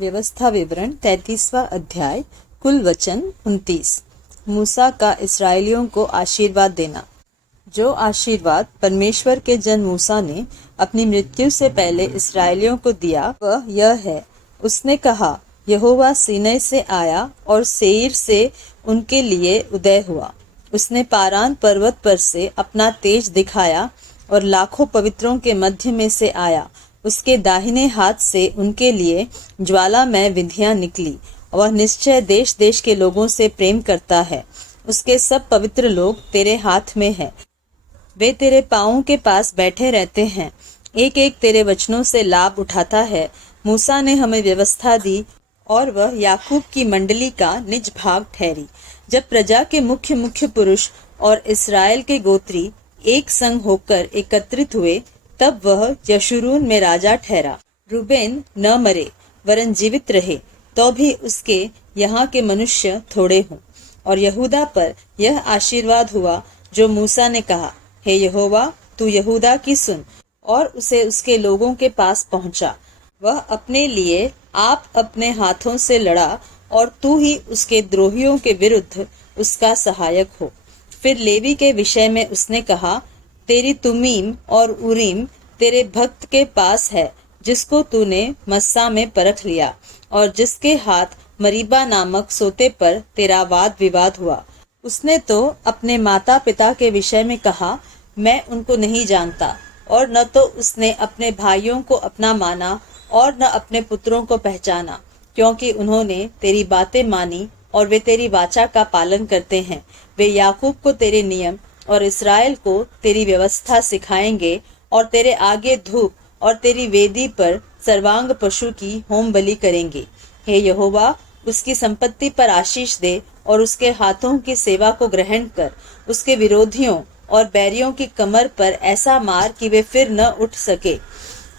व्यवस्था विवरण 33वां अध्याय, कुल वचन 29। मूसा का इसराइलियों को आशीर्वाद देना। जो आशीर्वाद परमेश्वर के जन मूसा ने अपनी मृत्यु से पहले इसराइलियों को दिया वह यह है। उसने कहा, यहोवा सीनै से आया और सेईर से उनके लिए उदय हुआ। उसने पारान पर्वत पर से अपना तेज दिखाया और लाखों पवित्रों के मध्य में से आया। उसके दाहिने हाथ से उनके लिए ज्वालामय विधियां निकली। वह निश्चय देश देश के लोगों से प्रेम करता है। उसके सब पवित्र लोग तेरे हाथ में हैं। वे तेरे पाँवों के पास बैठे रहते हैं। एक एक तेरे वचनों से लाभ उठाता है। मूसा ने हमें व्यवस्था दी और वह याकूब की मंडली का निज भाग ठहरी। जब प्रजा के मुख्य मुख्य पुरुष और इस्राएल के गोत्री एक संग होकर एकत्रित हुए, तब वह यशूरून में राजा ठहरा। रूबेन न मरे वरन जीवित रहे, तो भी उसके यहाँ के मनुष्य थोड़े हों। और यहूदा पर यह आशीर्वाद हुआ जो मूसा ने कहा, हे यहोवा, तू यहूदा की सुन। और उसे उसके लोगों के पास पहुंचा। वह अपने लिए आप अपने हाथों से लड़ा और तू ही उसके द्रोहियों के विरुद्ध उसका सहायक हो। फिर लेवी के विषय में उसने कहा, तेरी तुमीम और उरीम तेरे भक्त के पास है, जिसको तूने मस्सा में परख लिया और जिसके हाथ मरीबा नामक सोते पर तेरा वाद विवाद हुआ। उसने तो अपने माता पिता के विषय में कहा, मैं उनको नहीं जानता। और न तो उसने अपने भाइयों को अपना माना और न अपने पुत्रों को पहचाना, क्योंकि उन्होंने तेरी बातें मानी और वे तेरी वाचा का पालन करते हैं। वे याकूब को तेरे नियम और इस्राएल को तेरी व्यवस्था सिखाएंगे और तेरे आगे धूप और तेरी वेदी पर सर्वांग पशु की होम बलि करेंगे। हे यहोवा, उसकी संपत्ति पर आशीष दे और उसके हाथों की सेवा को ग्रहण कर। उसके विरोधियों और बैरियों की कमर पर ऐसा मार कि वे फिर न उठ सके।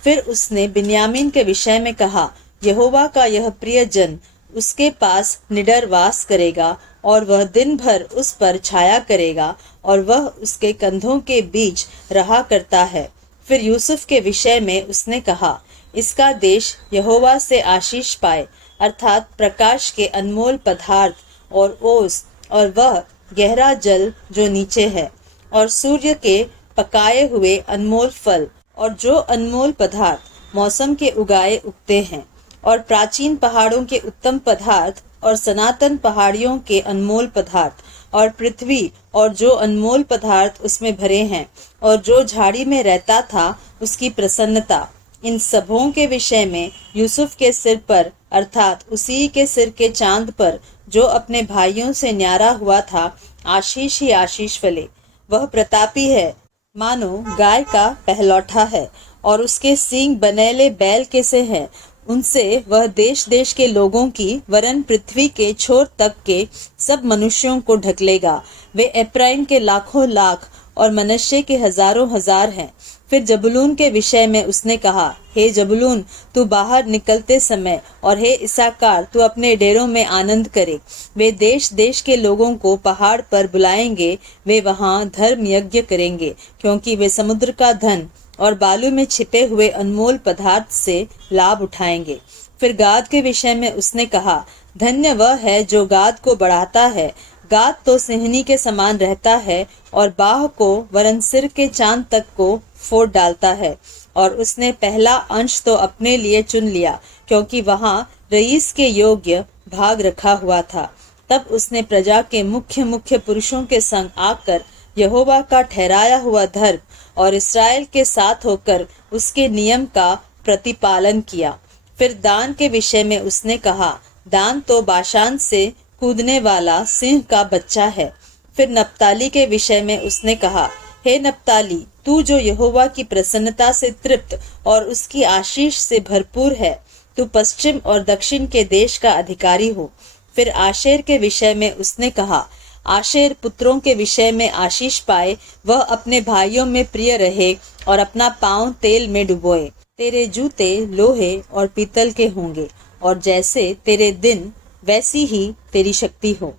फिर उसने बिन्यामीन के विषय में कहा, यहोवा का यह प्रिय जन उसके पास निडर वास करेगा और वह दिन भर उस पर छाया करेगा और वह उसके कंधों के बीच रहा करता है। फिर यूसुफ के विषय में उसने कहा, इसका देश यहोवा से आशीष पाए, अर्थात प्रकाश के अनमोल पदार्थ और ओस और वह गहरा जल जो नीचे है, और सूर्य के पकाए हुए अनमोल फल और जो अनमोल पदार्थ मौसम के उगाए उगते हैं, और प्राचीन पहाड़ों के उत्तम पदार्थ और सनातन पहाड़ियों के अनमोल पदार्थ, और पृथ्वी और जो अनमोल पदार्थ उसमें भरे हैं, और जो झाड़ी में रहता था उसकी प्रसन्नता। इन सबों के विषय में यूसुफ के सिर पर, अर्थात उसी के सिर के चांद पर जो अपने भाइयों से न्यारा हुआ था, आशीष ही आशीष फले। वह प्रतापी है, मानो गाय का पहलौठा है, और उसके सींग बनेले बैल के से हैं। उनसे वह देश देश के लोगों की वरन पृथ्वी के छोर तक के सब मनुष्यों को ढकलेगा। वे एप्राइम के लाखों लाख और मनश्शे के हजारों हजार हैं। फिर जबूलून के विषय में उसने कहा, हे जबूलून, तू बाहर निकलते समय, और हे इस्साकार, तू अपने डेरों में आनंद करे। वे देश देश के लोगों को पहाड़ पर बुलाएंगे। वे वहां धर्म यज्ञ करेंगे, क्योंकि वे समुद्र का धन और बालू में छिपे हुए अनमोल पदार्थ से लाभ उठाएंगे। फिर गाद के विषय में उसने कहा, धन्य वह है जो गाद को बढ़ाता है। गाद तो सिंहनी के समान रहता है और बाह को वरन सिर के चांद तक को फोड़ डालता है। और उसने पहला अंश तो अपने लिए चुन लिया, क्योंकि वहां रईस के योग्य भाग रखा हुआ था। तब उसने प्रजा के मुख्य मुख्य पुरुषों के संग आकर यहोवा का ठहराया हुआ धर्म और इस्राएल के साथ होकर उसके नियम का प्रतिपालन किया। फिर दान के विषय में उसने कहा, दान तो बाशान से कूदने वाला सिंह का बच्चा है। फिर नप्ताली के विषय में उसने कहा, हे नप्ताली, तू जो यहोवा की प्रसन्नता से तृप्त और उसकी आशीष से भरपूर है, तू पश्चिम और दक्षिण के देश का अधिकारी हो। फिर आशेर के विषय में उसने कहा, आशेर पुत्रों के विषय में आशीष पाए, वह अपने भाइयों में प्रिय रहे और अपना पांव तेल में डुबोए। तेरे जूते लोहे और पीतल के होंगे, और जैसे तेरे दिन वैसी ही तेरी शक्ति हो।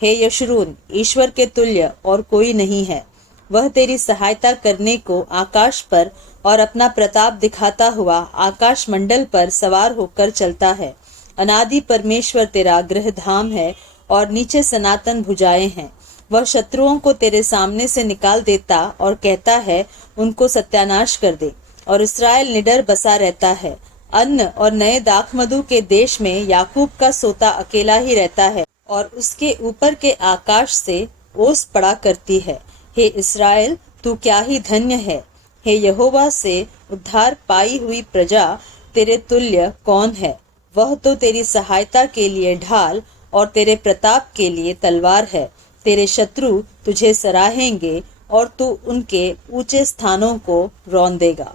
हे यशरून, ईश्वर के तुल्य और कोई नहीं है। वह तेरी सहायता करने को आकाश पर और अपना प्रताप दिखाता हुआ आकाश मंडल पर सवार होकर चलता है। अनादि परमेश्वर तेरा गृह धाम है और नीचे सनातन भुजाएं हैं। वह शत्रुओं को तेरे सामने से निकाल देता और कहता है, उनको सत्यानाश कर दे। और इस्राएल निडर बसा रहता है। अन्न और नए दाखमधु के देश में याकूब का सोता अकेला ही रहता है और उसके ऊपर के आकाश से ओस पड़ा करती है। हे इस्राएल, तू क्या ही धन्य है। हे यहोवा से उद्धार पाई हुई प्रजा, तेरे तुल्य कौन है। वह तो तेरी सहायता के लिए ढाल और तेरे प्रताप के लिए तलवार है। तेरे शत्रु तुझे सराहेंगे और तू उनके ऊंचे स्थानों को रौंदेगा।